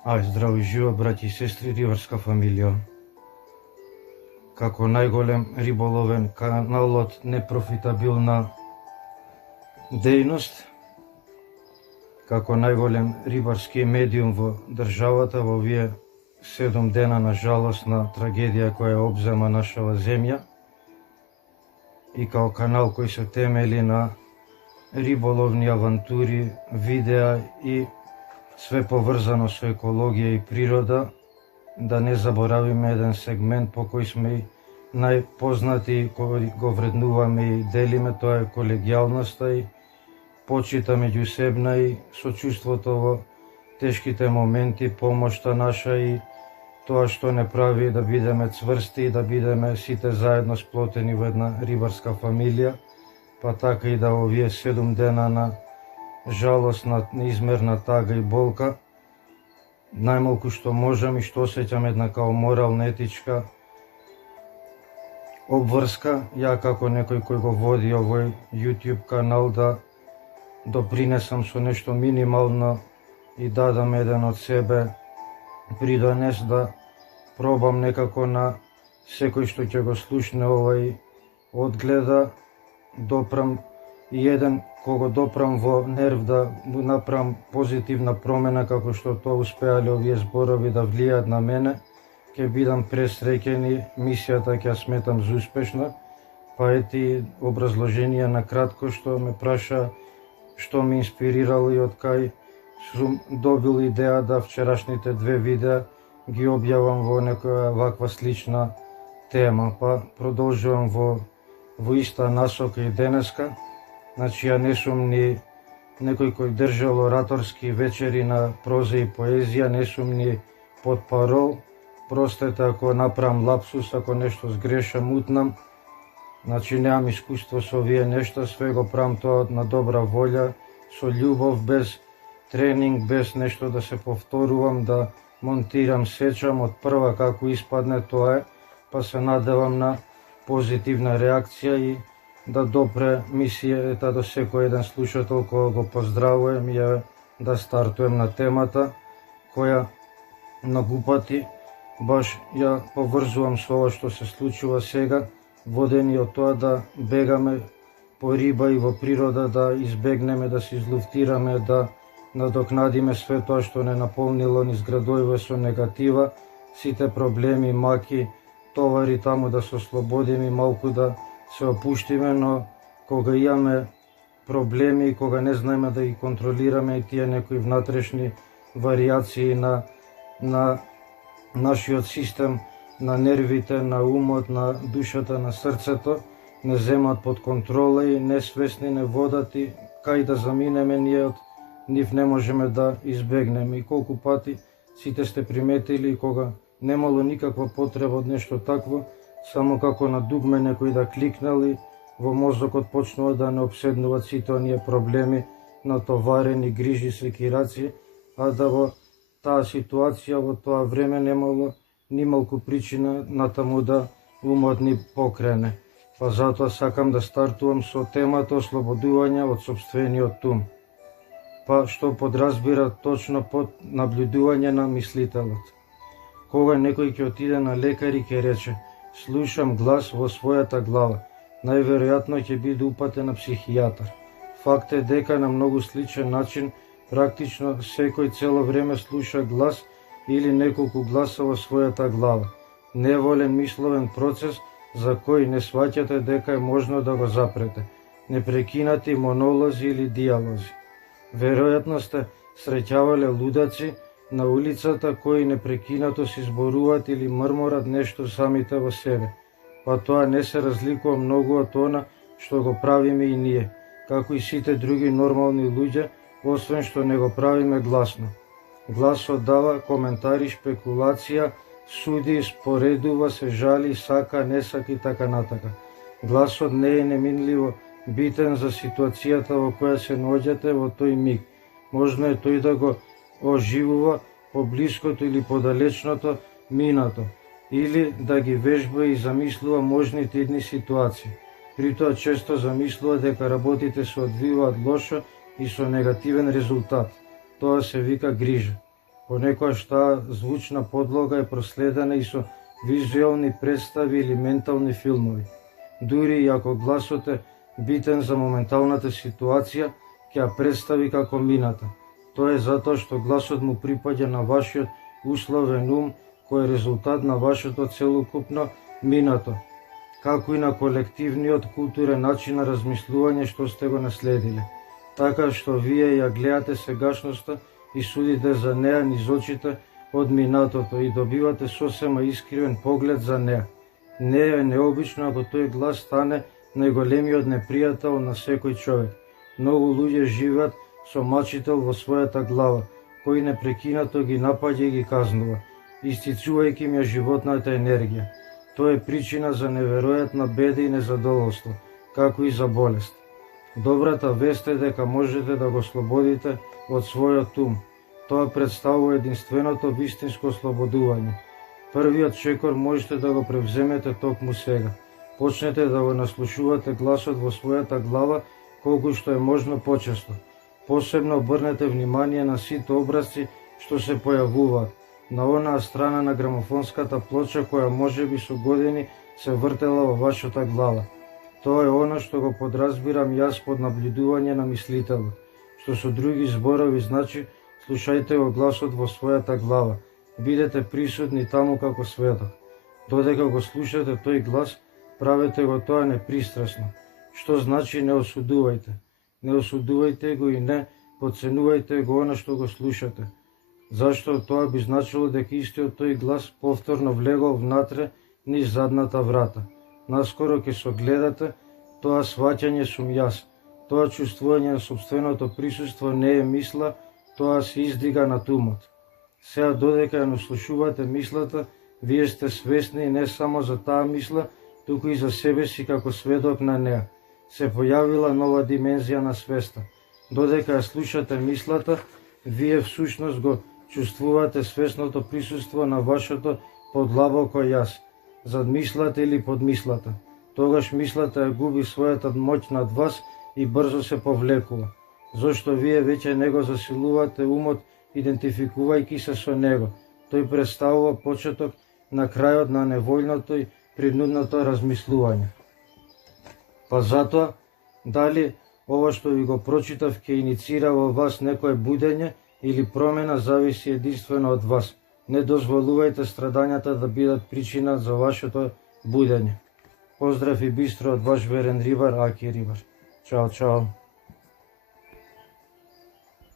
Здраво и живо, браќи и сестри, риварска фамилија. Како најголем риболовен канал од непрофитабилна дејност, како најголем рибарски медиум во државата во овие 7 дена на жалостна трагедија која обзема нашава земја, и као канал кој се темели на риболовни авантури, видеа и све поврзано со екологија и природа, да не заборавиме еден сегмент по кој сме и најпознати, кој го вреднуваме и делиме, тоа е колегијалноста и почита меѓусебна и сочувството во тешките моменти, помошта наша и тоа што не прави да бидеме цврсти и да бидеме сите заедно сплотени во една рибарска фамилија, па така и да овие 7 дена на жалостна, неизмерна тага и болка, најмалку што можам и што осеќам една као морална, етичка обврска, ја како некој кој го води овој YouTube канал, да допринесам со нешто минимално и дадам еден од себе придонес, да пробам некако на секој што ќе го слушне овај одгледа, допрам и еден кога допрам во нерв да направам позитивна промена, како што тоа успеале овие зборови да влијаат на мене, ќе бидам пресреќен и мисијата ќе сметам за успешна. Па ети образложение на кратко што ме праша што ме инспирирало и од кај сум добил идеја да вчерашните 2 видеа ги објавам во некоја ваква слична тема, па продолжувам во иста насока и денеска. Значи, ја не сум ни некој кој држал ораторски вечери на проза и поезија, не сум ни под парол. Простете ако направам лапсус, ако нешто сгрешам, утнам. Значи, немам искуство со овие нешта, све го правам тоа на добра волја, со љубов, без тренинг, без нешто да се повторувам, да монтирам, сечам од прва како испадне тоа е, па се надевам на позитивна реакција и да допре мисијата до секој еден слушател кој го поздравувам и да стартуем на темата која многупати баш ја поврзувам со ова што се случува сега, водени од тоа да бегаме по риба и во природа, да избегнеме да се излуфтираме, да надокнадиме све тоа што не наполнило низ градовиве со негатива, сите проблеми, маки, товари таму да се ослободиме и малку да се опуштиме, но кога имаме проблеми и кога не знаеме да ги контролираме и тие некои внатрешни варијации на нашиот систем, на нервите, на умот, на душата, на срцето, не земат под контрола и несвесни не водат и кај да заминеме ние од нив не можеме да избегнеме. И колку пати сите сте приметили кога немало никаква потреба од нешто такво, само како на дугме некој да кликнали, во мозокот почнува да не обседнуваат сите оние проблеми, натоварени, грижи, секираци, а да во таа ситуација, во тоа време немало нималку причина натаму да умот ни покрене. Па затоа сакам да стартувам со темата ослободување од сопствениот ум. Па што подразбира точно под наблюдување на мислителот. Кога некој ќе отиде на лекар и ќе рече слушам глас во својата глава, најверојатно ќе биде упатен на психијатар. Факт е дека на многу сличен начин практично секој цело време слуша глас или неколку гласа во својата глава. Неволен мисловен процес за кој не сваќате дека е можно да го запрете. Непрекинати монолози или диалози. Веројатно сте среќавале лудаци на улицата кои непрекинато се изборуваат или мрморат нешто самите во себе. Па тоа не се разликува многу од она што го правиме и ние, како и сите други нормални луѓе, освен што не го правиме гласно. Гласот дава коментари, шпекулација, суди, споредува, се жали, сака, не сака и така натака. Гласот не е неминливо битен за ситуацијата во која се наоѓате во тој миг. Можно е тој да го оживува поблиското или подалечното минато, или да ги вежба и замислува можните идни ситуации. При тоа често замислува дека работите се одвиваат лошо и со негативен резултат. Тоа се вика грижа. Понекогаш таа звучна подлога е проследена и со визуелни представи или ментални филмови. Дури и ако гласот е битен за моменталната ситуација, ќе ја представи како мината. Тоа е затоа што гласот му припаѓа на вашиот условен ум, кој е резултат на вашето целокупно минато, како и на колективниот културен начин на размислување што сте го наследиле. Така што вие ја гледате сегашноста и судите за неа низ очите од минатото и добивате сосема искривен поглед за неа. Не е необично ако тој глас стане најголемиот непријател на секој човек. Многу луѓе живеат со мачител во својата глава, кој непрекинато ги напаѓа и ги казнува, истицувајќи им ја животната енергија. Тоа е причина за неверојатна беда и незадоволство, како и за болест. Добрата вест е дека можете да го слободите од својот ум. Тоа представува единственото вистинско ослободување. Првиот чекор можете да го превземете токму сега. Почнете да го наслушувате гласот во својата глава колку што е можно почесто. Посебно обрнете внимание на сите образци што се појавуваат на онаа страна на грамофонската плоча која можеби со години се вртела во вашата глава. Тоа е она што го подразбирам јас под наблюдување на мислителот, што со други зборови значи слушајте го гласот во својата глава, бидете присутни таму како сведок. Додека го слушате тој глас, правете го тоа непристрасно, што значи не осудувајте. Не осудувајте го и не подценувајте го она што го слушате, зашто тоа би значило дека истиот тој глас повторно влегол внатре низ задната врата. Наскоро ќе согледате, тоа сваќање сум јас, тоа чувствување на собственото присуство не е мисла, тоа се издига над умот. Сега додека ја наслушувате мислата, вие сте свесни не само за таа мисла, туку и за себе си како сведок на неа. Се појавила нова димензија на свеста. Додека ја слушате мислата, вие всушност го чувствувате свесното присуство на вашето подлабоко јас, зад мислата или под мислата. Тогаш мислата ја губи својата моќ над вас и брзо се повлекува, зашто вие веќе не го засилувате умот, идентификувајќи се со него. Тој представува почеток на крајот на невојното и принудното размислување. Па затоа, дали ова што ви го прочитав ќе иницира во вас некое будење или промена зависи единствено од вас. Не дозволувајте страдањата да бидат причина за вашето будење. Поздрав и бистро од ваш верен рибар, Аки Рибар. Чао, чао.